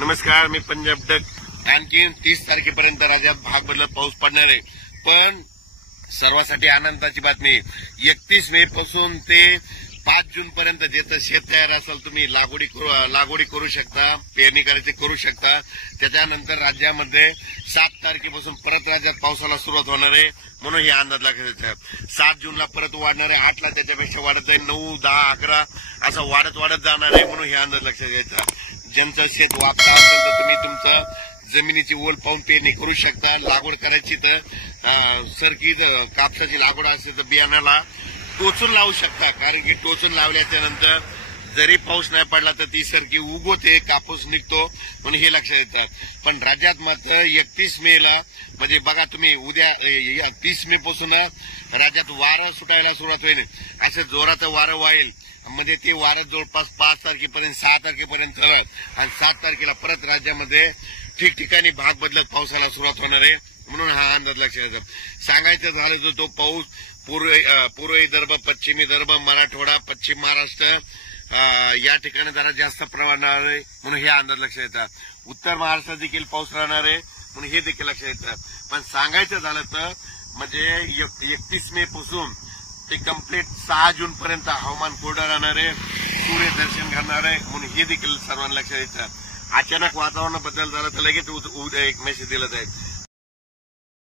नमस्कार, मी पंजाब डक. आणखी 30 तारखेपर्यंत राज्यात भाग बदलत पाऊस पडणार आहे. पण सर्वांसाठी आनंदाची बातमी, 31 मे पासून ते 5 जून पर्यंत जेथे शेत तयार असेल तुम्ही लागवडी करू शकता, पेरणी करायची करू शकता. त्याच्यानंतर राज्यामध्ये 7 तारखेपासून परत राज्यात पावसाला सुरुवात होणार आहे. म्हणून हे अंदाज लागायचा. 7 जूनला परत वाढणार आहे, 8ला त्याच्यापेक्षा वाढत आहे, 9, 10, 11 असं वाढत जाणार आहे. म्हणून हे अंदाज लक्षात घ्यायचा. ज्यांचं शेत वापसा असेल तर तुम्ही तुमचं जमिनीची ओल पाहून पेरणी करू शकता. लागवड करायची तर सरकी कापसाची लागवड असेल तर बियाण्याला टोचून लावू शकता. कारण की टोचून लावल्याच्या नंतर जरी पाऊस नाही पडला तर ती सरकी उगवते, कापूस निघतो. म्हणून हे लक्षात येतं. पण राज्यात मात्र 31 मेला म्हणजे बघा तुम्ही, उद्या 30 मे पासून राज्यात वारं सुटायला सुरुवात होईल. असं जोराचं वारं वाईल. म्हणजे ते वारं जवळपास 5 तारखेपर्यंत 6 तारखेपर्यंत आणि 7 तारखेला परत राज्यामध्ये ठिकठिकाणी भाग बदलत पावसाला सुरुवात होणार आहे. म्हणून हा अंदाज लक्षात येतो. सांगायचं झालं तर तो पाऊस पूर्व विदर्भ, पश्चिम विदर्भ, मराठवाडा, पश्चिम महाराष्ट्र या ठिकाणी जरा जास्त प्रमाणावर आहे. म्हणून हे अंदाज लक्षात येतात. उत्तर महाराष्ट्रात देखील पाऊस राहणार आहे. म्हणून हे देखील लक्षात येतं. पण सांगायचं झालं तर म्हणजे 31 मे पासून ते कंप्लीट 6 जून पर्यंत हवामान कोरडं राहणार आहे, सूर्यदर्शन घडणार आहे. म्हणून हे देखील सर्वांना लक्षात येतं. अचानक वातावरण बदल झाला तर लगेच एक मेसेज दिला जाईल.